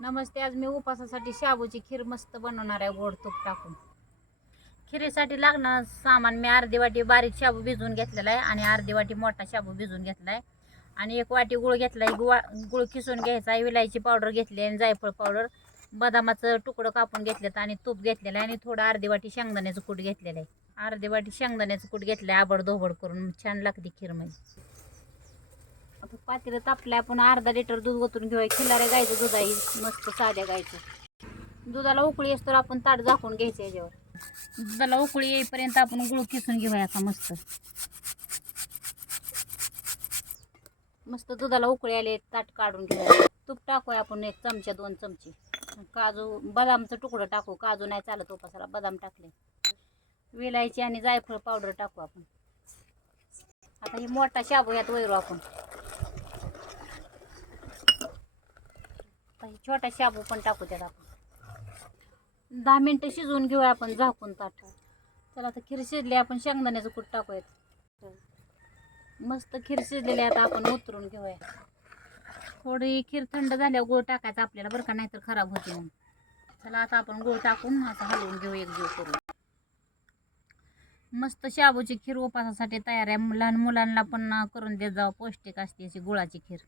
नमस्ते आज मी उपासासाठी शाबूची खीर मस्त बनवणार आहे गोड तूप टाकून. खिरीसाठी लागणार सामान मी अर्धी वाटी बारीक शाबू भिजवून घेतलेला आहे आणि अर्धी वाटी मोठा शाबू भिजवून घेतला आहे. आणि एक वाटी गुळ घेतला आहे गुळ गुळ किसून घ्यायचा आहे विलायची पावडर घेतली आहे आणि जायफळ पावडर बदामाचं तुकडं कापून घेतलं आणि तूप घेतलेलं आहे आणि थोडं अर्धी वाटी शेंगदाण्याचं कूट घेतलेलं आहे. अर्धी वाटी शेंगदाण्याचं कूट घेतलं आहे आबड धोबड करून छान लागते खीर म्हणजे. आता पातेलं तापलं आपण अर्धा लिटर दूध ओतून घेऊया. खिल्लाऱ्या गायचं दूध आहे. मस्त साध्या गायचं दुधाला उकळी असतो आपण ताट झाकून घ्यायचं याच्यावर. दुधाला उकळी येईपर्यंत आपण गुळ किसून घेऊया आता मस्त. मस्त दुधाला उकळी आले ताट काढून घेऊया. तूप टाकूया आपण एक चमचे दोन चमचे. काजू बदामचं तुकडं टाकू. काजू नाही चालत उपासाला बदाम टाकले. विलायची आणि जायफळ पावडर टाकू आपण. आता हे मोठा शाबू यात वैरू आपण आता हे छोटा शाबू पण टाकू त्यात आपण. दहा मिनटं शिजवून घेऊया आपण झाकून ताट. चला आता खीर शिजली आपण शेंगदाण्याचं कूट टाकूयात. मस्त खीर शिजलेली आता आपण उतरून घेऊया. थोडी खीर थंड झाल्यावर गुळ टाकायचा आपल्याला बरं का नाहीतर खराब होते मग चला आता आपण गोळ टाकून आता हलवून घेऊ एक जीव करून. मस्त शाबूची खीर उपासासाठी तयार आहे. लहान मुलांना पण करून देत जावं पौष्टिक असते अशी गुळाची खीर.